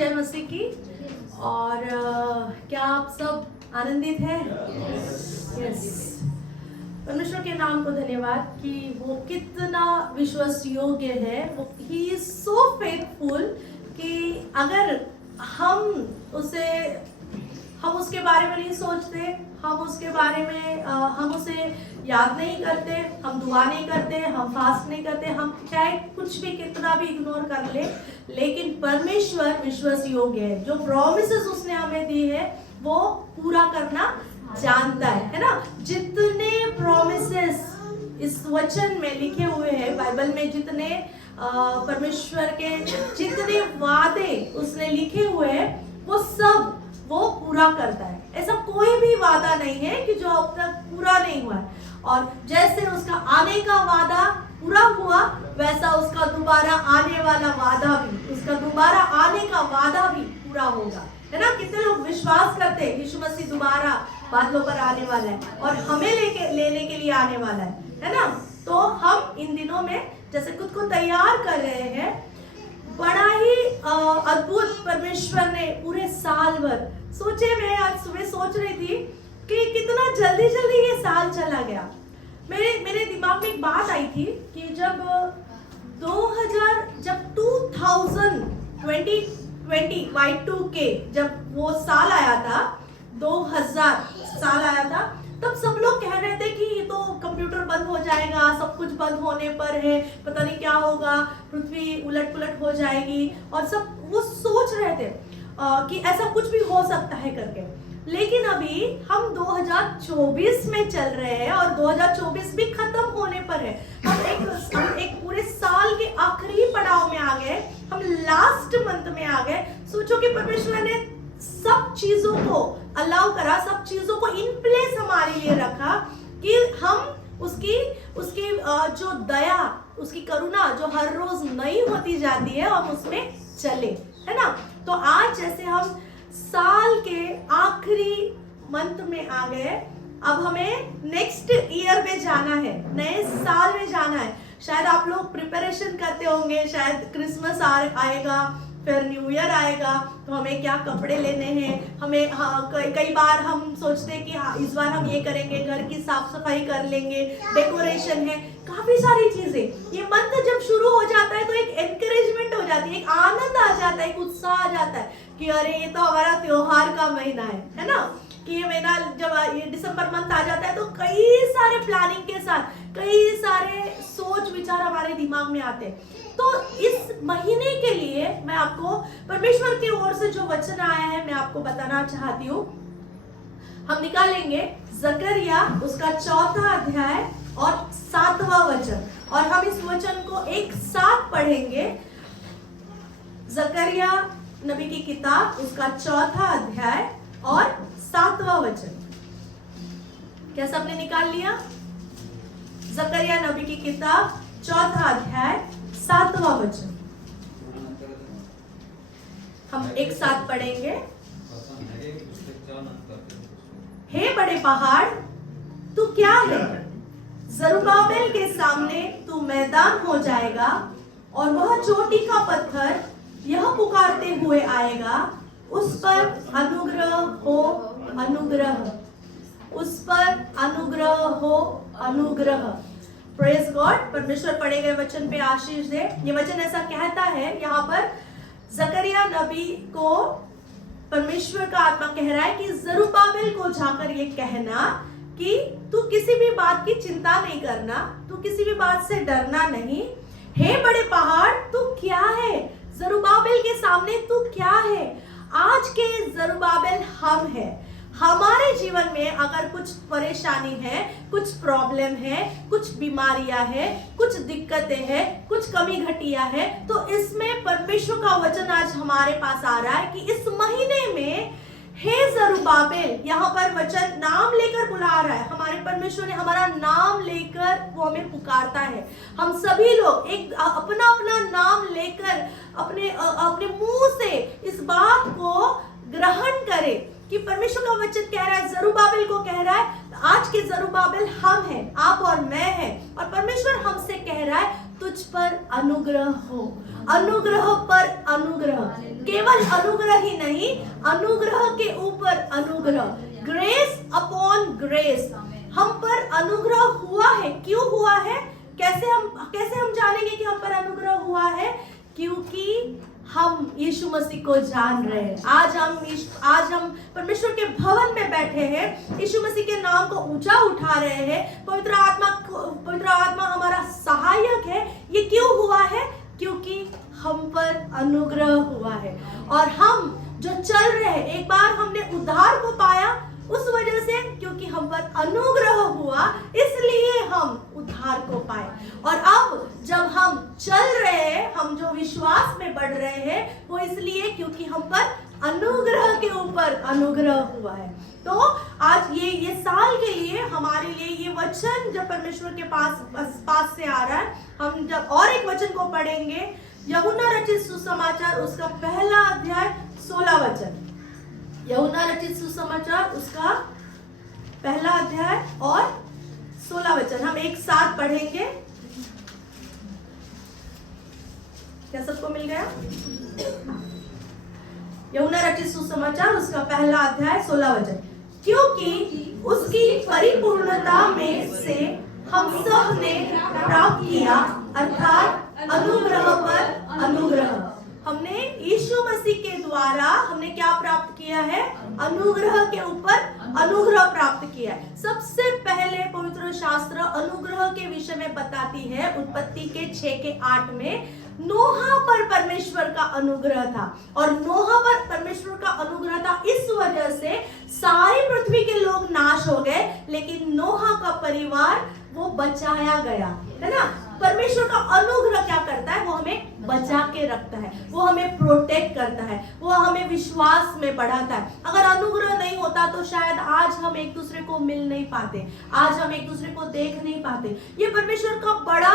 जय मसीह की। और क्या आप सब आनंदित हैं? यस। परमेश्वर के नाम को धन्यवाद कि वो कितना विश्वास योग्य है। वो ही इज सो फेथफुल कि अगर हम उसके बारे में नहीं सोचते, हम उसके बारे में हम उसे याद नहीं करते, हम दुआ नहीं करते, हम फास्ट नहीं करते, हम चाहे कुछ भी कितना भी इग्नोर कर ले, लेकिन परमेश्वर विश्वास योग्य है। जो प्रॉमिसेस उसने हमें दी है वो पूरा करना जानता है ना। जितने प्रॉमिसेस इस वचन में लिखे हुए हैं, बाइबल में जितने परमेश्वर के जितने वादे उसने लिखे हुए हैं वो सब वो पूरा करता है। ऐसा कोई भी वादा नहीं है कि जो अब तक पूरा नहीं हुआ है। और जैसे उसका आने का वादा पूरा हुआ, वैसा उसका दोबारा आने वाला वादा भी, उसका दोबारा आने का वादा भी पूरा होगा, है ना। कितने लोग विश्वास करते हैं यीशु मसीह दोबारा बादलों पर आने वाला है और हमें लेने के लिए आने वाला है ना। तो हम इन दिनों में जैसे खुद को तैयार कर रहे हैं, बड़ा ही अद्भुत परमेश्वर ने पूरे साल भर सोचे। मैं आज सुबह सोच रही थी कि कितना जल्दी जल्दी ये साल चला गया। मेरे दिमाग में एक बात आई थी कि जब 2020 Y2K जब वो साल आया था, 2000 साल आया था, तब सब लोग कह रहे थे कि ये तो कंप्यूटर बंद हो जाएगा, सब कुछ बंद होने पर है, पता नहीं क्या होगा, पृथ्वी उलट पुलट हो जाएगी, और सब वो सोच रहे थे कि ऐसा कुछ भी हो सकता है करके। लेकिन अभी हम 2024 में चल रहे हैं और 2024 भी खत्म होने पर है। हम एक पूरे साल के आखिरी पड़ाव में आ गए, हम लास्ट मंथ में आ गए। सोचो कि परमेश्वर ने सब चीजों को अलाउ करा, सब चीजों को इन प्लेस हमारे लिए रखा कि हम उसकी जो दया, उसकी करुणा जो हर रोज नई होती जाती है, हम उसमें चले, है ना। तो आज जैसे हम साल के आखिरी मंथ में आ गए, अब हमें नेक्स्ट ईयर में जाना है, नए साल में जाना है। शायद आप लोग प्रिपरेशन करते होंगे, शायद क्रिसमस आएगा, फिर न्यू ईयर आएगा, तो हमें क्या कपड़े लेने हैं, हमें कई बार हम सोचते हैं कि इस बार हम ये करेंगे, घर की साफ सफाई कर लेंगे, डेकोरेशन है, काफी सारी चीजें। ये मंथ जब शुरू हो जाता है तो एक एनकरेजमेंट हो जाती है, एक आनंद आ जाता है, एक उत्साह आ जाता है कि अरे ये तो हमारा त्योहार का महीना है ना। कि ये महीना जब ये दिसंबर मंथ आ जाता है तो कई सारे प्लानिंग के साथ कई सारे सोच विचार हमारे दिमाग में आते हैं। तो इस महीने के लिए मैं आपको परमेश्वर की ओर से जो वचन आया है मैं आपको बताना चाहती हूँ। हम निकालेंगे जकरिया उसका 4था अध्याय और 7वां वचन, और हम इस वचन को एक साथ पढ़ेंगे। जकरिया नबी की किताब उसका 4था अध्याय और 7वां वचन। क्या सबने निकाल लिया? जकरिया नबी की किताब 4था अध्याय 7वां वचन हम एक साथ पढ़ेंगे। हे बड़े पहाड़, तू क्या है? जरुब्बाबेल के सामने तू मैदान हो जाएगा, और वह चोटी का पत्थर यह पुकारते हुए आएगा, उस पर अनुग्रह हो, अनुग्रह, उस पर अनुग्रह हो, अनुग्रह। Praise God. परमेश्वर पढ़े गए वचन पे आशीष दे। ये वचन ऐसा कहता है, यहाँ पर जकरिया नबी को परमेश्वर का आत्मा कह रहा है कि जरुब्बाबेल को जाकर ये कहना कि तू किसी भी बात की चिंता नहीं करना, तू किसी भी बात से डरना नहीं। हे बड़े पहाड़, तू क्या है? जरुब्बाबेल के सामने तू क्या है? आज के जरुब्बाबेल हम हैं। हमारे जीवन में अगर कुछ परेशानी है, कुछ प्रॉब्लम है, कुछ बीमारियां है, कुछ दिक्कतें हैं, कुछ कमी घटिया है, तो इसमें परमेश्वर का वचन आज हमारे पास आ रहा है कि इस महीने में हे जरुब्बाबेल, यहाँ पर वचन नाम लेकर बुला रहा है। हमारे परमेश्वर ने हमारा नाम लेकर वो हमें पुकारता है। हम सभी लोग एक अपना अपना नाम लेकर अपने मुंह से इस बात को ग्रहण करें कि परमेश्वर का वचन कह रहा है, जरुब्बाबेल को कह रहा है, आज के जरुब्बाबेल हम हैं, आप और मैं हैं, और परमेश्वर हमसे कह रहा है तुझ पर अनुग्रह हो, अनुग्रह पर अनुग्रह, केवल अनुग्रह ही नहीं, अनुग्रह के ऊपर अनुग्रह, ग्रेस अपॉन ग्रेस। हम पर अनुग्रह हुआ है। क्यों हुआ है? कैसे हम जानेंगे कि हम पर अनुग्रह हुआ है? क्योंकि हम यीशु मसीह को जान रहे हैं। आज हम परमेश्वर के भवन में बैठे हैं, यीशु मसीह के नाम को ऊंचा उठा रहे हैं। पवित्र आत्मा हमारा सहायक है। ये क्यों हुआ है? क्योंकि हम पर अनुग्रह हुआ है। और हम जो चल रहे हैं, एक बार हमने उद्धार को पाया उस वजह से, क्योंकि हम पर अनुग्रह हुआ इसलिए हम उद्धार को पाए। और अब जब हम चल रहे हैं, हम जो विश्वास में बढ़ रहे हैं, वो इसलिए क्योंकि हम पर अनुग्रह के ऊपर अनुग्रह हुआ है। तो आज ये साल के लिए हमारे लिए ये वचन जब परमेश्वर के पास से आ रहा है, हम जब और एक वचन को पढ़ेंगे, यूहन्ना रचित सुसमाचार उसका पहला अध्याय 16 वचन। यूहन्ना रचित सुसमाचार उसका पहला अध्याय और 16 वचन हम एक साथ पढ़ेंगे। क्या सबको मिल गया? यूहन्ना रचित सुसमाचार उसका पहला अध्याय 16 वचन। क्योंकि उसकी परिपूर्णता में से हम सब ने प्राप्त किया, अर्थात अनुग्रह पर अनुग्रह। हमने यीशु मसीह के द्वारा हमने क्या प्राप्त किया है? अनुग्रह के ऊपर अनुग्रह प्राप्त किया है। सबसे पहले पवित्र शास्त्र अनुग्रह के विषय में बताती है, उत्पत्ति के 6 के 8 में नोहा पर परमेश्वर का अनुग्रह था। और नोहा पर परमेश्वर का अनुग्रह था इस वजह से सारी पृथ्वी के लोग नाश हो गए, लेकिन नोहा का परिवार वो बचाया गया, है ना। परमेश्वर का अनुग्रह क्या करता है? वो हमें बचा के रखता है, वो हमें प्रोटेक्ट करता है, वो हमें विश्वास में बढ़ाता है। अगर अनुग्रह नहीं होता तो शायद आज हम एक दूसरे को मिल नहीं पाते, आज हम एक दूसरे को देख नहीं पाते। ये परमेश्वर का बड़ा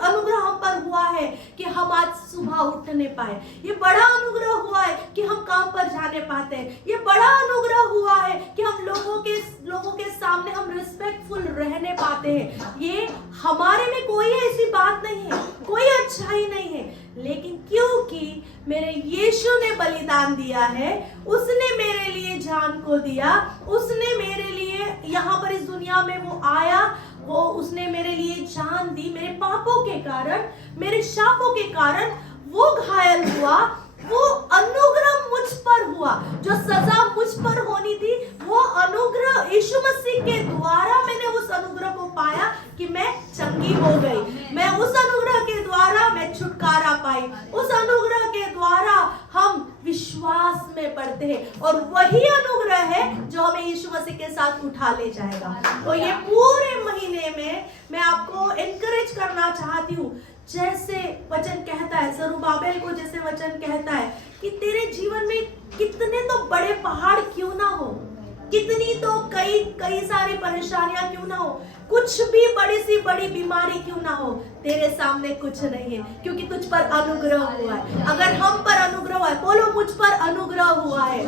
अनुग्रह हम पर हुआ है कि हम आज सुबह उठने पाए। ये बड़ा अनुग्रह हुआ है कि हम काम पर जाने पाते हैं। ये बड़ा अनुग्रह हुआ है कि हम लोगों के सामने हम रिस्पेक्टफुल रहने पाते हैं। ये हमारे में कोई ऐसी बात नहीं है, कोई अच्छाई नहीं है, लेकिन क्योंकि मेरे यीशु ने बलिदान दिया है, उसने मेरे लिए जान को दिया, उसने मेरे लिए यहाँ पर इस दुनिया में वो आया, वो उसने मेरे लिए जान दी। मेरे पापों के कारण, मेरे शापों के कारण वो घायल हुआ, वो अनुग्रह मुझ पर हुआ। जो सजा मुझ पर होनी थी वो अनुग्रह यीशु मसीह के द्वारा मैंने उस अनुग्रह को पाया कि मैं चंगी हो गई। मैं उस अनुग्रह के द्वारा मैं छुटकारा पाई। उस अनुग्रह के द्वारा हम विश्वास में बढ़ते हैं और वही अनुग्रह है जो हमें यीशु मसीह के साथ उठा ले जाएगा। तो ये पूरे महीने में मैं आपको एनकरेज करना चाहती हूँ, जैसे वचन कहता है, जरुब्बाबेल को जैसे वचन कहता है कि तेरे जीवन में कितने तो बड़े पहाड़ क्यों ना हो, कितनी तो कई सारी परेशानियां क्यों ना हो, कुछ भी बड़ी सी बड़ी बीमारी क्यों ना हो, तेरे सामने कुछ नहीं है, क्योंकि तुझ पर अनुग्रह हुआ है। अगर हम पर अनुग्रह हुआ है, बोलो मुझ पर अनुग्रह हुआ है,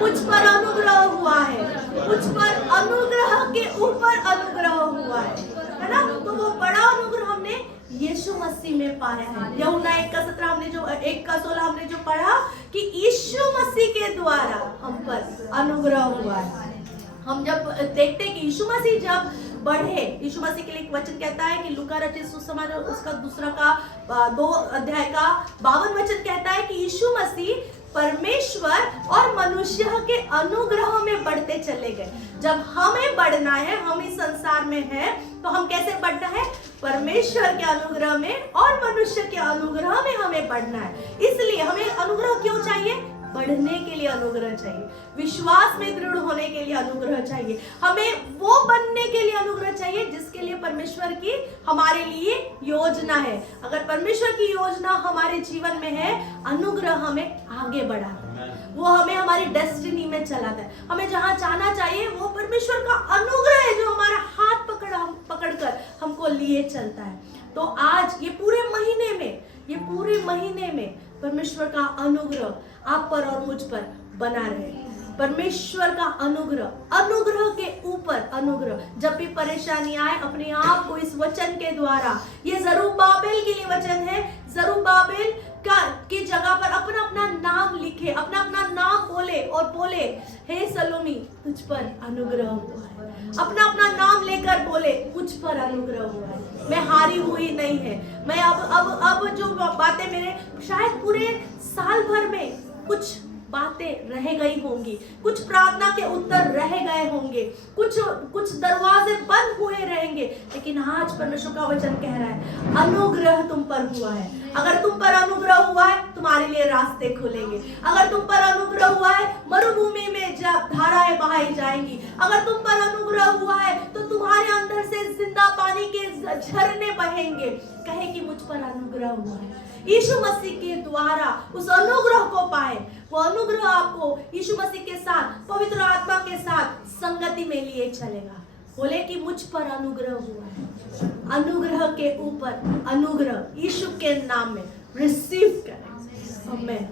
मुझ पर अनुग्रह हुआ है, मुझ पर अनुग्रह के ऊपर अनुग्रह हुआ है ना। तो वो बड़ा अनुग्रह हमने यीशु मसीह में पाया है। यूहन्ना 1:17 हमने जो 1:16 हमने जो पढ़ा कि यीशु मसीह के द्वारा हम पर अनुग्रह हुआ है। हम जब देखते हैं कि यीशु मसीह जब बढ़े, यीशु मसीह के लिए एक वचन कहता है कि लूका रचित सुसमाचार उसका 2 अध्याय का 52 वचन कहता है कि यीशु मसीह परमेश्वर और मनुष्य के अनुग्रह में बढ़ते चले गए। जब हमें बढ़ना है, हम इस संसार में हैं, तो हम कैसे बढ़ना है? परमेश्वर के अनुग्रह में और मनुष्य के अनुग्रह में हमें बढ़ना है। इसलिए हमें अनुग्रह क्यों चाहिए? बढ़ने के लिए अनुग्रह चाहिए, विश्वास में दृढ़ होने के लिए अनुग्रह चाहिए, हमें वो बनने के लिए अनुग्रह चाहिए जिसके लिए परमेश्वर की हमारे लिए योजना है। अगर परमेश्वर की योजना हमारे जीवन में है, अनुग्रह हमें आगे बढ़ाता है, वो हमें हमारी डेस्टिनी में चलाता है। हमें जहाँ जाना चाहिए वो परमेश्वर का अनुग्रह है जो हमारा हाथ पकड़कर हमको लिए चलता है। तो आज ये पूरे महीने में परमेश्वर का अनुग्रह आप पर और मुझ पर बना रहे। परमेश्वर का अनुग्रह, अनुग्रह के ऊपर अनुग्रह। जब भी परेशानी आए अपने आप को इस वचन के द्वारा, ये जरुब्बाबेल के लिए वचन है, जरुब्बाबेल की जगह पर अपना अपना नाम लिखे, अपना अपना नाम बोले और बोले, हे सलोमी तुझ पर अनुग्रह हुआ है। अपना अपना नाम लेकर बोले, मुझ पर अनुग्रह हुआ है, मैं हारी हुई नहीं है। मैं अब जो बातें मेरे शायद पूरे साल भर में कुछ बातें रह गई होंगी, कुछ प्रार्थना के उत्तर रह गए होंगे, कुछ दरवाजे बंद हुए रहेंगे, लेकिन आज परमेश्वर का वचन कह रहा है अनुग्रह तुम पर हुआ है। अगर तुम पर अनुग्रह हुआ है, तुम्हारे लिए रास्ते खुलेंगे। अगर तुम पर अनुग्रह हुआ है, मरुभूमि में जब धाराएं बहाई जाएंगी। अगर तुम पर अनुग्रह हुआ है, तो तुम्हारे अंदर से जिंदा पानी के झरने बहेंगे। कहे कि मुझ पर अनुग्रह हुआ है। यीशु मसीह के द्वारा उस अनुग्रह को पाए, वो अनुग्रह आपको यीशु मसीह के साथ, पवित्र आत्मा के साथ संगति में लिए चलेगा। बोले कि मुझ पर अनुग्रह हुआ है। अनुग्रह के ऊपर अनुग्रह यीशु के नाम में रिसीव करें। आमीन।